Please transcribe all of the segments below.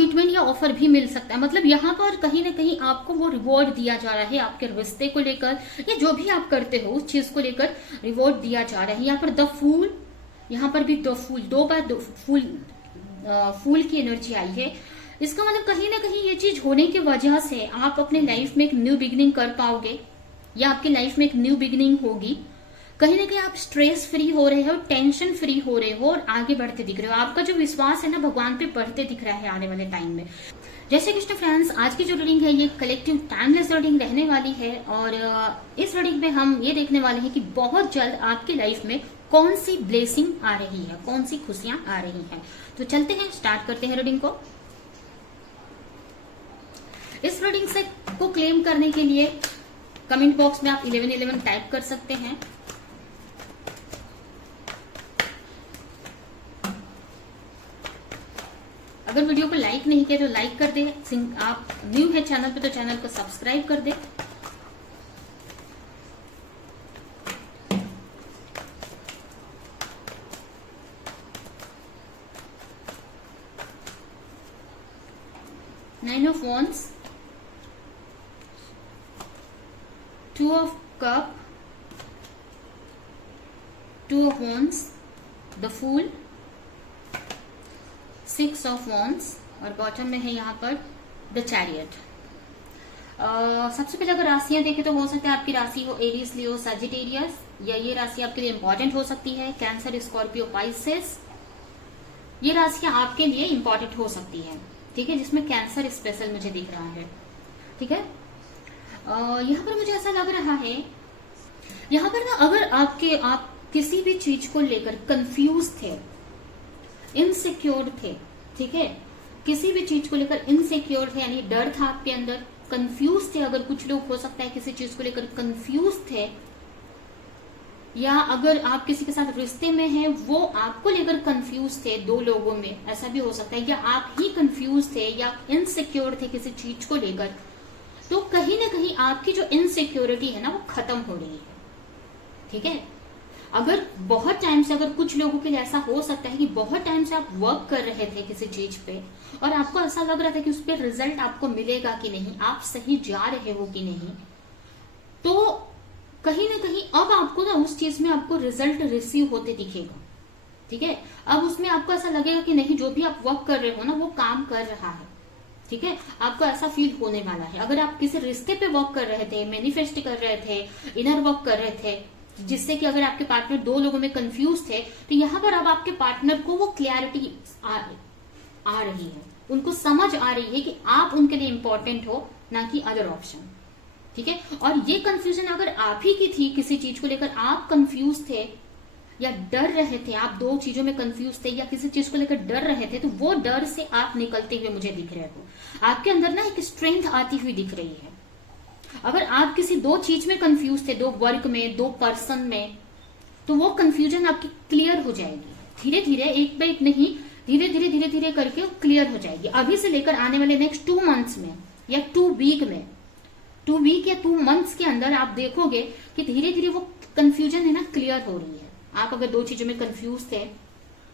Commitment या offer भी मिल सकता है। मतलब यहाँ पर कहीं ना कहीं आपको वो रिवॉर्ड दिया जा रहा है आपके रिश्ते को लेकर, या जो भी आप करते हो उस चीज को लेकर रिवॉर्ड दिया जा रहा है। यहाँ पर द फूल, यहाँ पर भी द फूल, दो बार फूल की एनर्जी आई है। इसका मतलब कहीं ना कहीं ये चीज होने की वजह से आप अपने लाइफ में एक न्यू बिगिनिंग कर पाओगे, या आपकी लाइफ में एक न्यू बिगिनिंग होगी। कहीं ना कहीं आप स्ट्रेस फ्री हो रहे हो, टेंशन फ्री हो रहे हो और आगे बढ़ते दिख रहे हो। आपका जो विश्वास है ना भगवान पे बढ़ते दिख रहा है आने वाले टाइम में। जैसे कृष्ण फ्रेंड्स, आज की जो रीडिंग है ये कलेक्टिव टाइमलेस रीडिंग रहने वाली है, और इस रीडिंग में हम ये देखने वाले हैं कि बहुत जल्द आपकी लाइफ में कौन सी ब्लेसिंग आ रही है, कौन सी खुशियां आ रही हैं। तो चलते हैं, स्टार्ट करते हैं रीडिंग को। इस रीडिंग से को क्लेम करने के लिए कमेंट बॉक्स में आप 1111 टाइप कर सकते हैं। अगर वीडियो को लाइक नहीं किया तो लाइक कर दे। आप न्यू है चैनल पे तो चैनल को सब्सक्राइब कर दे। Nine of wands, two of cup, two of wands, the fool, six of wands, और बॉटम में है यहाँ पर द चैरियट। सबसे पहले अगर राशियां देखें तो हो सकता है आपकी राशि हो एरीज, लियो, सजिटेरियस, या ये राशि आपके लिए इंपॉर्टेंट हो सकती है कैंसर, स्कॉर्पियो, पाइसेस। ये राशियां आपके लिए इंपॉर्टेंट हो सकती है, ठीक है, जिसमें कैंसर स्पेशल मुझे दिख रहा है, ठीक है। यहाँ पर मुझे ऐसा लग रहा है, यहाँ पर ना अगर आप किसी भी चीज को लेकर कंफ्यूज थे, इनसिक्योर थे, ठीक है, किसी भी चीज को लेकर इनसिक्योर थे, यानी डर था आपके अंदर, कंफ्यूज थे। अगर कुछ लोग हो सकता है किसी चीज को लेकर कंफ्यूज थे, या अगर आप किसी के साथ रिश्ते में हैं वो आपको लेकर कंफ्यूज थे, दो लोगों में ऐसा भी हो सकता है, या आप ही कंफ्यूज थे या इनसिक्योर थे किसी चीज को लेकर, तो कहीं ना कहीं आपकी जो इनसिक्योरिटी है ना वो खत्म हो रही है, ठीक है। अगर बहुत टाइम से, अगर कुछ लोगों के लिए ऐसा हो सकता है कि बहुत टाइम से आप वर्क कर रहे थे किसी चीज पे और आपको ऐसा लग रहा था कि उस पर रिजल्ट आपको मिलेगा कि नहीं, आप सही जा रहे हो कि नहीं, तो कहीं ना कहीं अब आपको ना उस चीज में आपको रिजल्ट रिसीव होते दिखेगा, ठीक है। अब उसमें आपको ऐसा लगेगा कि नहीं, जो भी आप वर्क कर रहे हो ना वो काम कर रहा है, ठीक है, आपको ऐसा फील होने वाला है। अगर आप किसी रिश्ते पे वर्क कर रहे थे, मैनिफेस्ट कर रहे थे, इनर वर्क कर रहे थे, जिससे कि अगर आपके पार्टनर दो लोगों में कंफ्यूज थे, तो यहाँ पर अब आपके पार्टनर को वो क्लैरिटी आ रही है, उनको समझ आ रही है कि आप उनके लिए इंपॉर्टेंट हो, ना कि अदर ऑप्शन, ठीक है। और ये कंफ्यूजन अगर आप ही की थी, किसी चीज को लेकर आप कंफ्यूज थे या डर रहे थे, आप दो चीजों में कंफ्यूज थे या किसी चीज को लेकर डर रहे थे, तो वो डर से आप निकलते हुए मुझे दिख रहे हो। आपके अंदर ना एक स्ट्रेंथ आती हुई दिख रही है। अगर आप किसी दो चीज में कंफ्यूज थे, दो वर्क में, दो पर्सन में, तो वो कंफ्यूजन आपकी क्लियर हो जाएगी धीरे धीरे, एक पे एक नहीं, धीरे धीरे करके क्लियर हो जाएगी। अभी से लेकर आने वाले नेक्स्ट 2 मंथ्स में या 2 वीक में, 2 वीक या 2 मंथ्स के अंदर आप देखोगे कि धीरे धीरे वो कंफ्यूजन है ना क्लियर हो रही है। आप अगर दो चीजों में कंफ्यूज थे,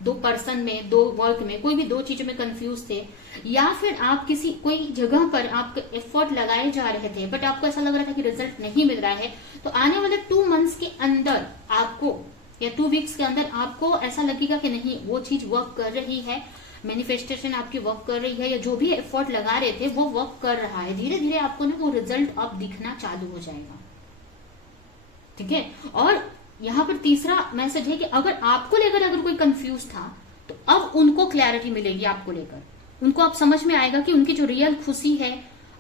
दो पर्सन में, दो वर्क में, कोई भी दो चीजों में कंफ्यूज थे, या फिर आप किसी कोई जगह पर आप एफर्ट लगाए जा रहे थे बट आपको ऐसा लग रहा था कि रिजल्ट नहीं मिल रहा है, तो आने वाले 2 मंथ्स के अंदर आपको, या 2 वीक्स के अंदर आपको ऐसा लगेगा कि नहीं, वो चीज वर्क कर रही है, मैनिफेस्टेशन आपकी वर्क कर रही है, या जो भी एफर्ट लगा रहे थे वो वर्क कर रहा है। धीरे धीरे आपको ना वो रिजल्ट अब दिखना चालू हो जाएगा, ठीक है। और यहाँ पर तीसरा मैसेज है कि अगर आपको लेकर अगर कोई कंफ्यूज था तो अब उनको क्लैरिटी मिलेगी आपको लेकर, उनको अब समझ में आएगा कि उनकी जो रियल खुशी है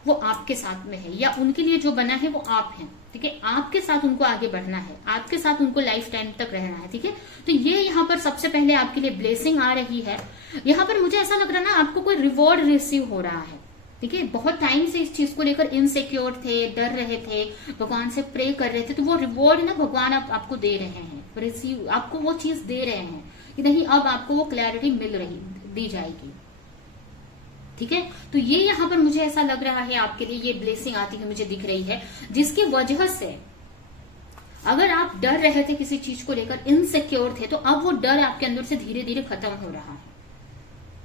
वो आपके साथ में है, या उनके लिए जो बना है वो आप हैं, ठीक है। आपके साथ उनको आगे बढ़ना है, आपके साथ उनको लाइफ टाइम तक रहना है, ठीक है। तो ये यहाँ पर सबसे पहले आपके लिए ब्लेसिंग आ रही है। यहाँ पर मुझे ऐसा लग रहा है ना आपको कोई रिवॉर्ड रिसीव हो रहा है, ठीक है। बहुत टाइम से इस चीज को लेकर इनसिक्योर थे, डर रहे थे, भगवान से प्रे कर रहे थे, तो वो रिवॉर्ड ना भगवान आपको दे रहे हैं, रिसीव आपको वो चीज दे रहे हैं कि नहीं, अब आपको वो क्लैरिटी दी जाएगी, ठीक है। तो ये यहाँ पर मुझे ऐसा लग रहा है आपके लिए ये ब्लेसिंग आती है मुझे दिख रही है, जिसकी वजह से अगर आप डर रहे थे किसी चीज को लेकर, इनसिक्योर थे, तो अब वो डर आपके अंदर से धीरे धीरे खत्म हो रहा है,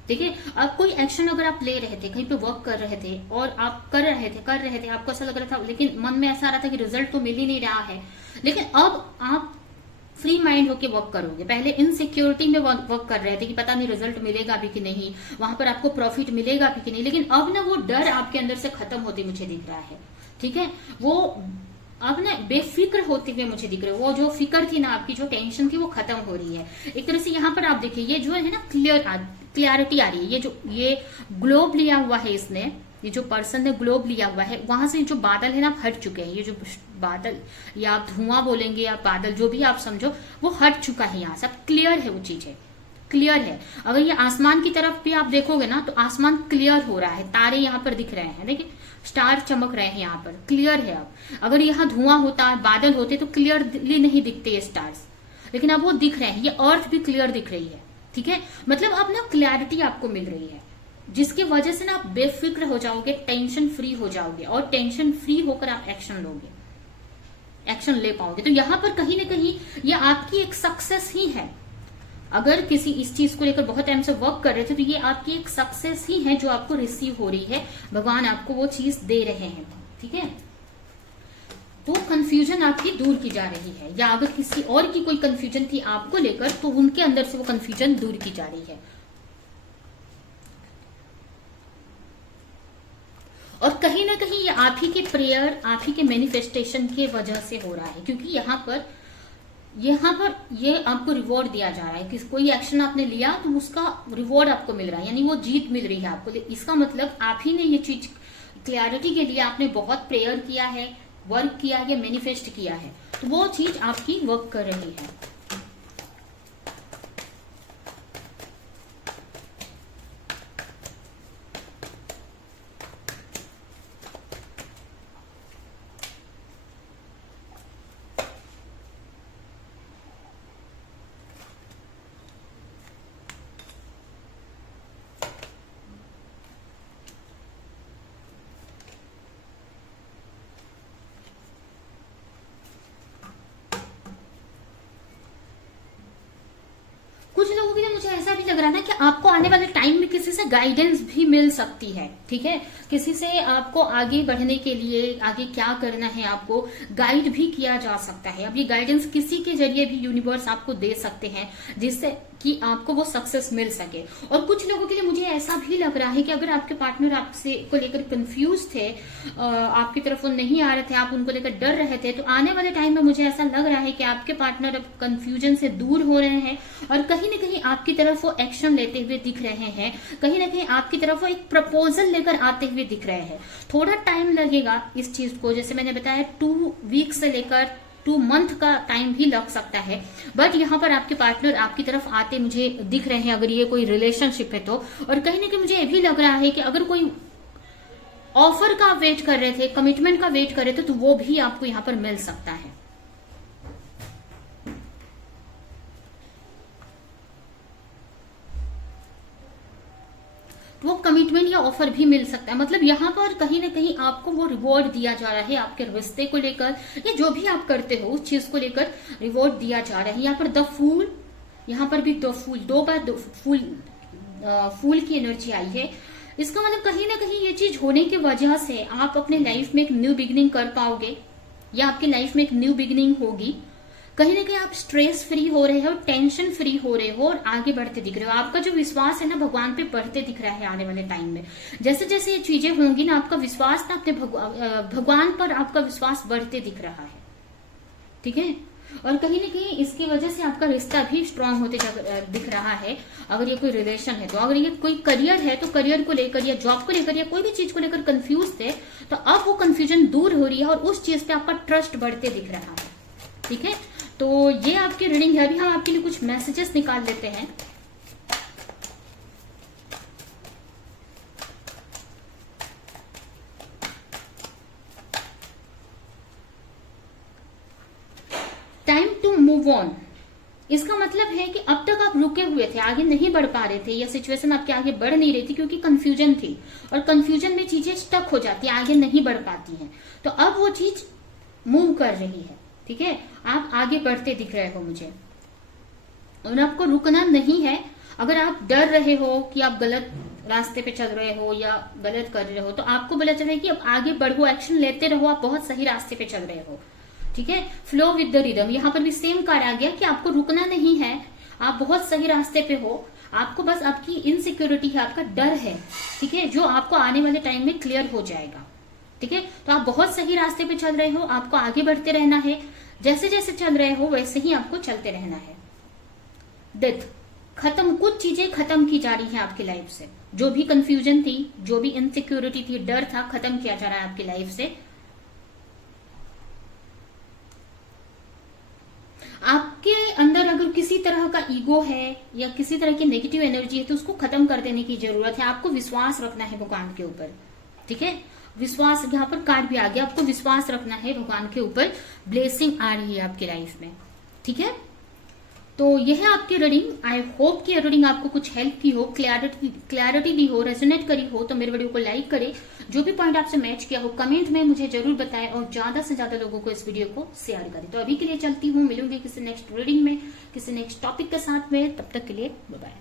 ठीक है। अब कोई एक्शन अगर आप ले रहे थे, कहीं पे वर्क कर रहे थे और आप कर रहे थे, आपको ऐसा लग रहा था, लेकिन मन में ऐसा आ रहा था कि रिजल्ट तो मिल ही नहीं रहा है, लेकिन अब आप फ्री माइंड होके वर्क करोगे। पहले इनसिक्योरिटी में वर्क कर रहे थे कि पता नहीं रिजल्ट मिलेगा भी कि नहीं, वहां पर आपको प्रॉफिट मिलेगा भी कि नहीं, लेकिन अब ना वो डर आपके अंदर से खत्म होते मुझे दिख रहा है। ठीक है, वो अब ना बेफिक्र होते हुए मुझे दिख रहे हो। वो जो फिक्र थी ना आपकी, जो टेंशन थी, वो खत्म हो रही है एक तरह से। यहाँ पर आप देखिए, ये जो है ना क्लियरिटी आ रही है। ये ग्लोब लिया हुआ है इसने, ये जो पर्सन ने ग्लोब लिया हुआ है, वहां से जो बादल है ना हट चुके हैं। ये जो बादल या आप धुआं बोलेंगे या बादल, जो भी आप समझो, वो हट चुका है। यहाँ सब क्लियर है, वो चीजें क्लियर है। अगर ये आसमान की तरफ भी आप देखोगे ना तो आसमान क्लियर हो रहा है, तारे यहाँ पर दिख रहे हैं, देखिए स्टार चमक रहे हैं यहाँ पर, क्लियर है। अब अगर यहाँ धुआं होता, बादल होते तो क्लियरली नहीं दिखते ये स्टार्स, लेकिन अब वो दिख रहे हैं। ये अर्थ भी क्लियर दिख रही है। ठीक है, मतलब अब ना क्लैरिटी आपको मिल रही है, जिसकी वजह से ना आप बेफिक्र हो जाओगे, टेंशन फ्री हो जाओगे, और टेंशन फ्री होकर आप एक्शन लोगे, एक्शन ले पाओगे। तो यहाँ पर कहीं ना कहीं ये आपकी एक सक्सेस ही है। अगर किसी इस चीज को लेकर बहुत टाइम से वर्क कर रहे थे तो ये आपकी एक सक्सेस ही है जो आपको रिसीव हो रही है, भगवान आपको वो चीज दे रहे हैं। ठीक है, तो कंफ्यूजन आपकी दूर की जा रही है, या अगर किसी और की कोई कंफ्यूजन थी आपको लेकर तो उनके अंदर से वो कंफ्यूजन दूर की जा रही है। और कहीं ना कहीं ये आप ही के प्रेयर, आप ही के मैनिफेस्टेशन की वजह से हो रहा है, क्योंकि यहाँ पर ये आपको रिवॉर्ड दिया जा रहा है कि कोई एक्शन आपने लिया तो उसका रिवॉर्ड आपको मिल रहा है, यानी वो जीत मिल रही है आपको। इसका मतलब आप ही ने ये चीज क्लैरिटी के लिए आपने बहुत प्रेयर किया है, वर्क किया है, मैनिफेस्ट किया है, तो वो चीज आपकी वर्क कर रही है। कुछ लोगों के लिए मुझे ऐसा भी लग रहा है ना कि आपको आने वाले टाइम में किसी से गाइडेंस भी मिल सकती है। ठीक है, किसी से आपको आगे बढ़ने के लिए, आगे क्या करना है, आपको गाइड भी किया जा सकता है। अब ये गाइडेंस किसी के जरिए भी यूनिवर्स आपको दे सकते हैं, जिससे कि आपको वो सक्सेस मिल सके। और कुछ लोगों के लिए मुझे ऐसा भी लग रहा है कि अगर आपके पार्टनर आपसे को लेकर कंफ्यूज थे, आपकी तरफ वो नहीं आ रहे थे, आप उनको लेकर डर रहे थे, तो आने वाले टाइम में मुझे ऐसा लग रहा है कि आपके पार्टनर अब कंफ्यूजन से दूर हो रहे हैं और कहीं ना कहीं आपकी तरफ वो एक्शन लेते हुए दिख रहे हैं, कहीं ना कहीं आपकी तरफ वो एक प्रपोजल लेकर आते हुए दिख रहे हैं। थोड़ा टाइम लगेगा इस चीज को, जैसे मैंने बताया 2 वीक से लेकर 2 मंथ का टाइम भी लग सकता है, बट यहाँ पर आपके पार्टनर आपकी तरफ आते मुझे दिख रहे हैं, अगर ये कोई रिलेशनशिप है तो। और कहीं ना कहीं मुझे ये भी लग रहा है कि अगर कोई ऑफर का वेट कर रहे थे, कमिटमेंट का वेट कर रहे थे, तो वो भी आपको यहाँ पर मिल सकता है। वो कमिटमेंट या ऑफर भी मिल सकता है। मतलब यहाँ पर कहीं ना कहीं आपको वो रिवॉर्ड दिया जा रहा है, आपके रिश्ते को लेकर या जो भी आप करते हो उस चीज को लेकर रिवॉर्ड दिया जा रहा है। यहाँ पर द फूल, यहाँ पर भी द फूल, 2 बार फूल की एनर्जी आई है। इसका मतलब कहीं ना कहीं ये चीज होने की वजह से आप अपने लाइफ में एक न्यू बिगिनिंग कर पाओगे, या आपकी लाइफ में एक न्यू बिगिनिंग होगी। कहीं ना कहीं आप स्ट्रेस फ्री हो रहे हो, टेंशन फ्री हो रहे हो और आगे बढ़ते दिख रहे हो। आपका जो विश्वास है ना भगवान पे बढ़ते दिख रहा है आने वाले टाइम में। जैसे जैसे ये चीजें होंगी ना, आपका विश्वास ना अपने भगवान पर आपका विश्वास बढ़ते दिख रहा है। ठीक है, और कहीं ना कहीं इसकी वजह से आपका रिश्ता भी स्ट्रांग होते दिख रहा है। अगर ये कोई रिलेशन है तो, अगर ये कोई करियर है तो करियर को लेकर या जॉब को लेकर या कोई भी चीज को लेकर कंफ्यूज थे, तो अब वो कंफ्यूजन दूर हो रही है और उस चीज पे आपका ट्रस्ट बढ़ते दिख रहा है। ठीक है, तो ये आपकी रीडिंग है। अभी हम आपके लिए कुछ मैसेजेस निकाल लेते हैं। टाइम टू मूव ऑन, इसका मतलब है कि अब तक आप रुके हुए थे, आगे नहीं बढ़ पा रहे थे, या सिचुएशन आपके आगे बढ़ नहीं रही थी क्योंकि कंफ्यूजन थी, और कंफ्यूजन में चीजें स्टक हो जाती है, आगे नहीं बढ़ पाती हैं। तो अब वो चीज मूव कर रही है। ठीक है, आप आगे बढ़ते दिख रहे हो मुझे, और आपको रुकना नहीं है, अगर आप डर रहे हो कि आप गलत रास्ते पे चल रहे हो या गलत कर रहे हो, तो आपको बोला चल रहा है कि अब आगे बढ़ो, एक्शन लेते रहो, आप बहुत सही रास्ते पे चल रहे हो। ठीक है, फ्लो विद द रिदम, यहाँ पर भी सेम कार्ड आ गया कि आपको रुकना नहीं है, आप बहुत सही रास्ते पे हो, आपको बस आपकी इनसिक्योरिटी है, आपका डर है, ठीक है, जो आपको आने वाले टाइम में क्लियर हो जाएगा। ठीक है, तो आप बहुत सही रास्ते पे चल रहे हो, आपको आगे बढ़ते रहना है, जैसे जैसे चल रहे हो वैसे ही आपको चलते रहना है। डेथ खत्म, कुछ चीजें खत्म की जा रही है आपकी लाइफ से, जो भी कंफ्यूजन थी, जो भी इनसिक्योरिटी थी, डर था, खत्म किया जा रहा है आपकी लाइफ से। आपके अंदर अगर किसी तरह का ईगो है या किसी तरह की नेगेटिव एनर्जी है तो उसको खत्म कर देने की जरूरत है। आपको विश्वास रखना है भगवान के ऊपर। ठीक है, विश्वास, यहाँ पर कार्ड भी आ गया, आपको विश्वास रखना है भगवान के ऊपर, ब्लेसिंग आ रही है आपकी लाइफ में। ठीक है, तो यह है आपकी रीडिंग। आई होप कि रीडिंग आपको कुछ हेल्प की हो, क्लैरिटी दी हो, रेजोनेट करी हो, तो मेरे वीडियो को लाइक करें, जो भी पॉइंट आपसे मैच किया हो कमेंट में मुझे जरूर बताएं और ज्यादा से ज्यादा लोगों को इस वीडियो को शेयर करें। तो अभी के लिए चलती हूँ, मिलूंगी किसी नेक्स्ट रीडिंग में, किसी नेक्स्ट टॉपिक के साथ में, तब तक के लिए बाय बाय।